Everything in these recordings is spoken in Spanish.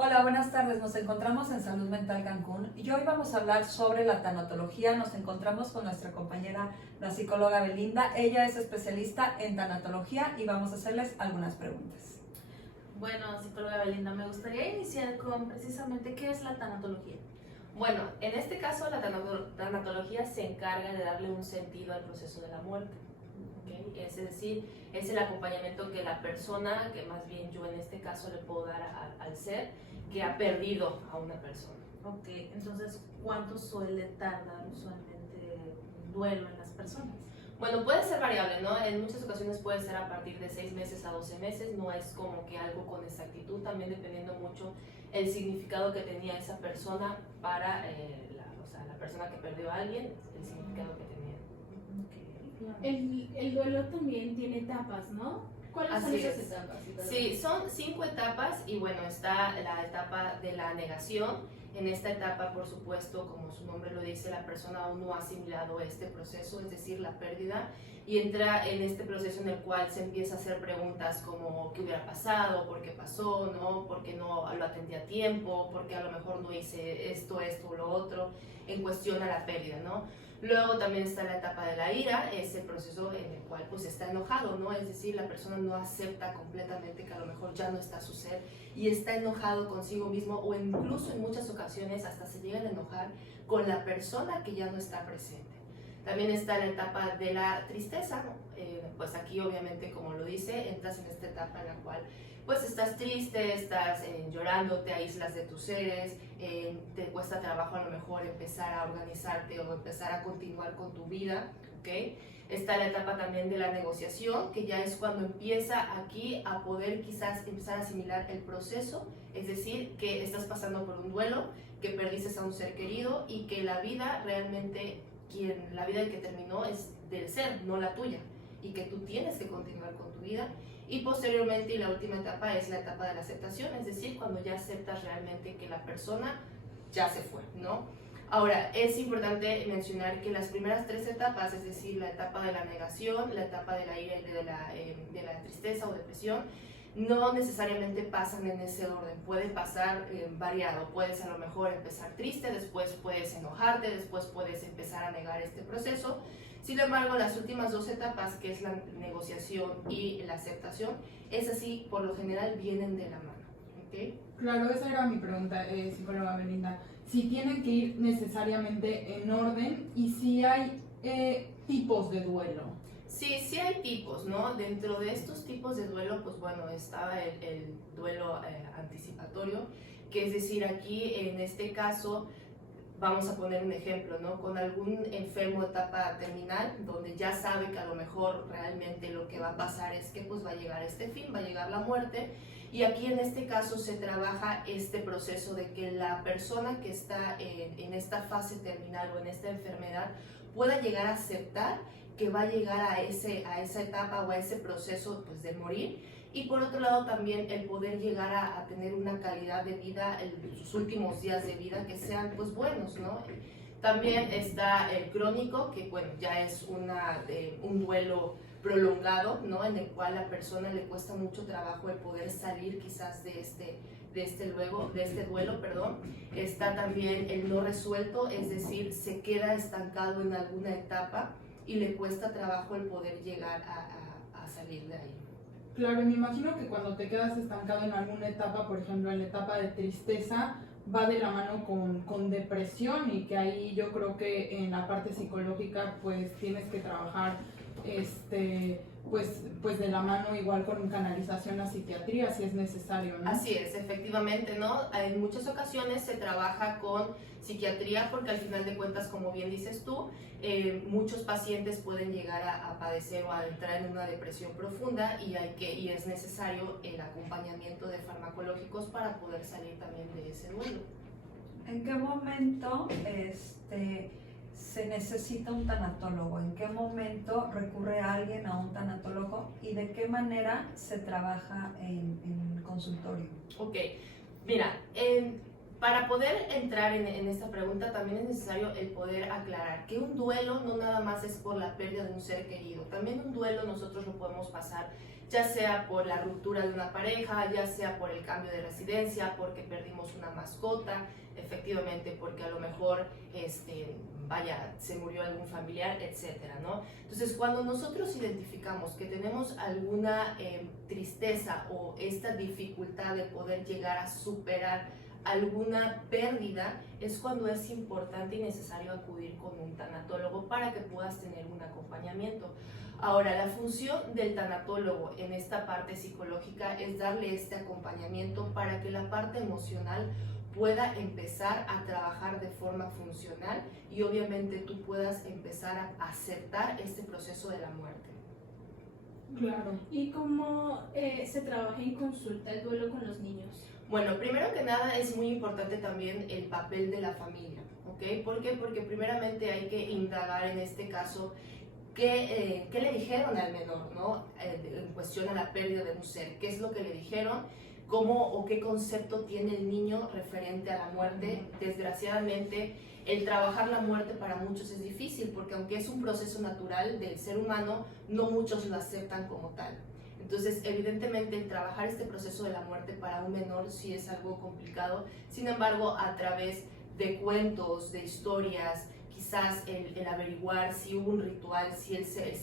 Hola, buenas tardes. Nos encontramos en Salud Mental Cancún y hoy vamos a hablar sobre la tanatología. Nos encontramos con nuestra compañera, la psicóloga Belinda. Ella es especialista en tanatología y vamos a hacerles algunas preguntas. Bueno, psicóloga Belinda, me gustaría iniciar con precisamente qué es la tanatología. Bueno, en este caso la tanatología se encarga de darle un sentido al proceso de la muerte. ¿Okay? Es decir, es el acompañamiento que la persona, que más bien yo en este caso le puedo dar al ser que ha perdido a una persona. Ok, entonces, ¿cuánto suele tardar usualmente un duelo en las personas? Bueno, puede ser variable, ¿no? En muchas ocasiones puede ser a partir de 6 meses a 12 meses, no es como que algo con exactitud, también dependiendo mucho el significado que tenía esa persona para la persona que perdió a alguien, el significado que tenía. El duelo también tiene etapas, ¿no? ¿Cuáles son Así esas es. etapas? Sí, son 5 etapas y bueno, está la etapa de la negación. En esta etapa, por supuesto, como su nombre lo dice, la persona aún no ha asimilado este proceso, es decir, la pérdida, y entra en este proceso en el cual se empieza a hacer preguntas como ¿qué hubiera pasado? ¿Por qué pasó? ¿No? ¿Por qué no lo atendí a tiempo? ¿Por qué a lo mejor no hice esto o lo otro? En cuestión a la pérdida, ¿no? Luego también está la etapa de la ira, ese proceso en el cual pues está enojado, ¿no? Es decir, la persona no acepta completamente que a lo mejor ya no está su ser y está enojado consigo mismo o incluso en muchas ocasiones hasta se llegan a enojar con la persona que ya no está presente. También está la etapa de la tristeza, ¿no? Pues aquí obviamente como lo dice, entras en esta etapa en la cual pues estás triste, estás llorando, te aíslas de tus seres, te cuesta trabajo a lo mejor empezar a organizarte o empezar a continuar con tu vida, ¿ok? Está la etapa también de la negociación, que ya es cuando empieza aquí a poder quizás empezar a asimilar el proceso, es decir, que estás pasando por un duelo, que perdiste a un ser querido y que la vida realmente, la vida que terminó es del ser, no la tuya, y que tú tienes que continuar con tu vida. Y posteriormente, y la última etapa es la etapa de la aceptación, es decir, cuando ya aceptas realmente que la persona ya se fue, ¿no? Ahora, es importante mencionar que las primeras 3 etapas, es decir, la etapa de la negación, la etapa de la ira y de la tristeza o depresión, no necesariamente pasan en ese orden, puede pasar variado, puedes a lo mejor empezar triste, después puedes enojarte, después puedes empezar a negar este proceso. Sin embargo, las últimas 2 etapas, que es la negociación y la aceptación, es así, por lo general vienen de la mano. ¿Okay? Claro, esa era mi pregunta, psicóloga Belinda. Si tienen que ir necesariamente en orden y si hay tipos de duelo. Sí, sí hay tipos, ¿no? Dentro de estos tipos de duelo, pues bueno, estaba el duelo anticipatorio, que es decir, aquí en este caso, vamos a poner un ejemplo, ¿no? Con algún enfermo de etapa terminal, donde ya sabe que a lo mejor realmente lo que va a pasar es que pues va a llegar este fin, va a llegar la muerte, y aquí en este caso se trabaja este proceso de que la persona que está en esta fase terminal o en esta enfermedad pueda llegar a aceptar que va a llegar a esa etapa o a ese proceso pues, de morir, y por otro lado también el poder llegar a tener una calidad de vida en sus últimos días de vida que sean pues buenos, ¿no? También está el crónico, que bueno, ya es un duelo prolongado, ¿no? En el cual a la persona le cuesta mucho trabajo el poder salir quizás de este duelo, perdón. Está también el no resuelto, es decir, se queda estancado en alguna etapa y le cuesta trabajo el poder llegar a salir de ahí. Claro, y me imagino que cuando te quedas estancado en alguna etapa, por ejemplo en la etapa de tristeza, va de la mano con depresión, y que ahí yo creo que en la parte psicológica pues tienes que trabajar pues de la mano igual con canalización a psiquiatría si es necesario, ¿no? Así es, efectivamente, ¿no? En muchas ocasiones se trabaja con psiquiatría porque al final de cuentas, como bien dices tú, muchos pacientes pueden llegar a padecer o a entrar en una depresión profunda y es necesario el acompañamiento de farmacológicos para poder salir también de ese duelo. ¿En qué momento se necesita un tanatólogo? ¿En qué momento recurre alguien a un tanatólogo y de qué manera se trabaja en el consultorio? Ok, mira, Para poder entrar en esta pregunta también es necesario el poder aclarar que un duelo no nada más es por la pérdida de un ser querido, también un duelo nosotros lo podemos pasar ya sea por la ruptura de una pareja, ya sea por el cambio de residencia, porque perdimos una mascota, efectivamente porque a lo mejor se murió algún familiar, etcétera, ¿no? Entonces, cuando nosotros identificamos que tenemos alguna tristeza o esta dificultad de poder llegar a superar alguna pérdida, es cuando es importante y necesario acudir con un tanatólogo para que puedas tener un acompañamiento. Ahora, la función del tanatólogo en esta parte psicológica es darle este acompañamiento para que la parte emocional pueda empezar a trabajar de forma funcional y obviamente tú puedas empezar a aceptar este proceso de la muerte. Claro. ¿Y cómo se trabaja en consulta el duelo con los niños? Bueno, primero que nada es muy importante también el papel de la familia, ¿ok? ¿Por qué? Porque primeramente hay que indagar en este caso qué le dijeron al menor, ¿no? En cuestión a la pérdida de un ser, qué es lo que le dijeron, cómo o qué concepto tiene el niño referente a la muerte. Desgraciadamente, el trabajar la muerte para muchos es difícil, porque aunque es un proceso natural del ser humano, no muchos lo aceptan como tal. Entonces, evidentemente, el trabajar este proceso de la muerte para un menor sí es algo complicado. Sin embargo, a través de cuentos, de historias, quizás el averiguar si hubo un ritual, si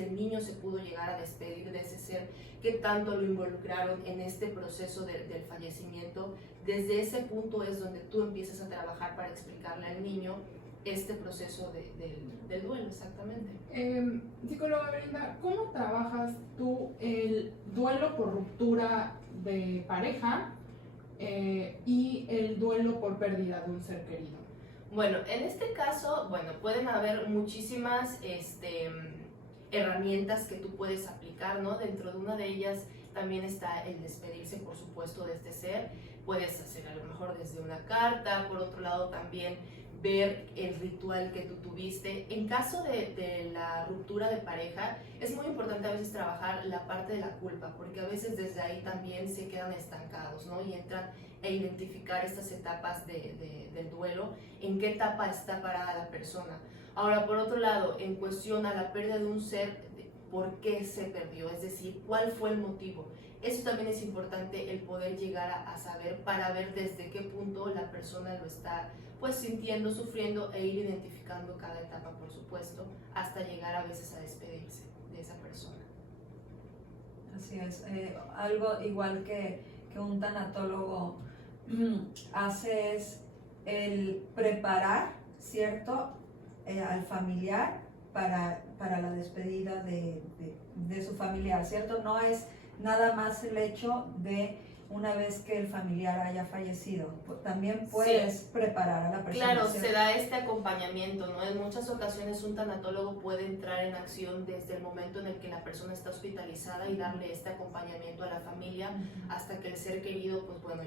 el niño se pudo llegar a despedir de ese ser, qué tanto lo involucraron en este proceso del fallecimiento, desde ese punto es donde tú empiezas a trabajar para explicarle al niño este proceso del duelo, exactamente. Psicóloga Belinda, ¿cómo trabajas tú el duelo por ruptura de pareja y el duelo por pérdida de un ser querido? Bueno, en este caso, pueden haber muchísimas herramientas que tú puedes aplicar, ¿no? Dentro de una de ellas también está el despedirse, por supuesto, de este ser. Puedes hacer a lo mejor desde una carta, por otro lado también ver el ritual que tú tuviste. En caso de la ruptura de pareja, es muy importante a veces trabajar la parte de la culpa, porque a veces desde ahí también se quedan estancados, ¿no? Y entran a identificar estas etapas del duelo, en qué etapa está parada la persona. Ahora, por otro lado, en cuestión a la pérdida de un ser, ¿por qué se perdió? Es decir, ¿cuál fue el motivo? Eso también es importante, el poder llegar a saber para ver desde qué punto la persona lo está sintiendo, sufriendo e ir identificando cada etapa, por supuesto, hasta llegar a veces a despedirse de esa persona. Así es, algo igual que un tanatólogo hace es el preparar, ¿cierto?, al familiar para la despedida de su familiar, ¿cierto? No es nada más el hecho de una vez que el familiar haya fallecido, también puedes preparar a la persona. Claro, ¿cierto? se da este acompañamiento, ¿no? En muchas ocasiones un tanatólogo puede entrar en acción desde el momento en el que la persona está hospitalizada y darle este acompañamiento a la familia hasta que el ser querido,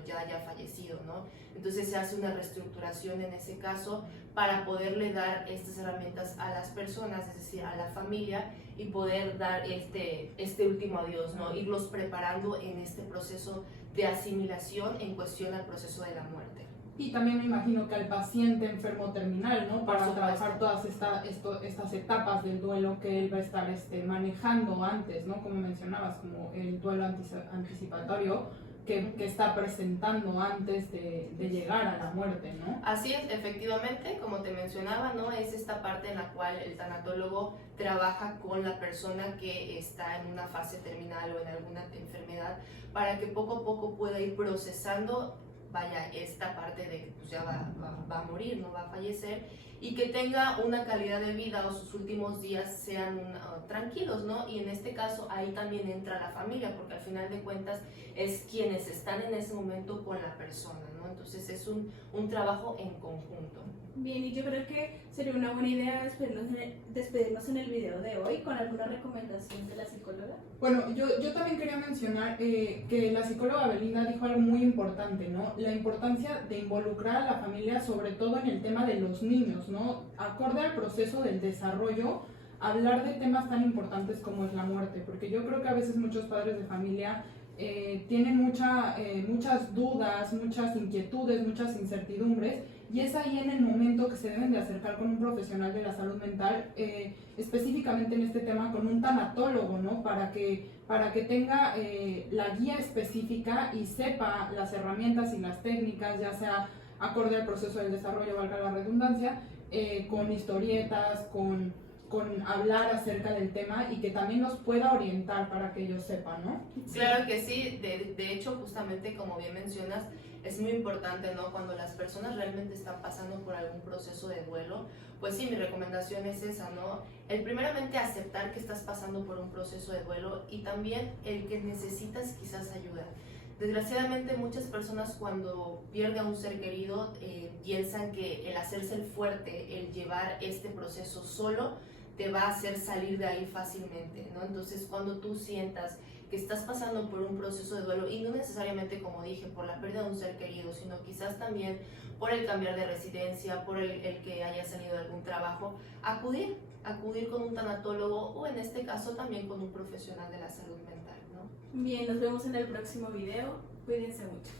ya haya fallecido, ¿no? Entonces se hace una reestructuración en ese caso para poderle dar estas herramientas a las personas, es decir, a la familia, y poder dar este último adiós, ¿no? Irlos preparando en este proceso de asimilación en cuestión al proceso de la muerte. Y también me imagino que al paciente enfermo terminal, ¿no? Para trabajar todas estas etapas del duelo que él va a estar manejando antes, ¿no? Como mencionabas, como el duelo anticipatorio que está presentando antes de llegar a la muerte, ¿no? Así es, efectivamente, como te mencionaba, ¿no? Es esta parte en la cual el tanatólogo trabaja con la persona que está en una fase terminal o en alguna enfermedad para que poco a poco pueda ir procesando esta parte de que ya va a morir, no va a fallecer, y que tenga una calidad de vida o sus últimos días sean tranquilos, ¿no? Y en este caso ahí también entra la familia, porque al final de cuentas es quienes están en ese momento con la persona, ¿no? Entonces es un trabajo en conjunto. Bien, y yo creo que sería una buena idea despedirnos en el video de hoy con alguna recomendación de la psicóloga. Bueno, yo también quería mencionar que la psicóloga Belinda dijo algo muy importante, ¿no? La importancia de involucrar a la familia, sobre todo en el tema de los niños, ¿no? Acorde al proceso del desarrollo, hablar de temas tan importantes como es la muerte, porque yo creo que a veces muchos padres de familia tienen muchas dudas, muchas inquietudes, muchas incertidumbres, y es ahí en el momento que se deben de acercar con un profesional de la salud mental, específicamente en este tema con un tanatólogo, ¿no? Para que tenga la guía específica y sepa las herramientas y las técnicas, ya sea acorde al proceso del desarrollo, valga la redundancia, con historietas, con hablar acerca del tema, y que también nos pueda orientar para que ellos sepan, ¿no? Claro que sí, de hecho, justamente como bien mencionas, es muy importante, ¿no? Cuando las personas realmente están pasando por algún proceso de duelo, pues sí, mi recomendación es esa, ¿no? El primeramente aceptar que estás pasando por un proceso de duelo, y también el que necesitas quizás ayuda. Desgraciadamente muchas personas cuando pierden a un ser querido piensan que el hacerse el fuerte, el llevar este proceso solo, te va a hacer salir de ahí fácilmente, ¿no? Entonces cuando tú sientas que estás pasando por un proceso de duelo, y no necesariamente, como dije, por la pérdida de un ser querido, sino quizás también por el cambiar de residencia, por el que haya salido de algún trabajo, acudir con un tanatólogo, o en este caso también con un profesional de la salud mental, ¿no? Bien, nos vemos en el próximo video. Cuídense mucho.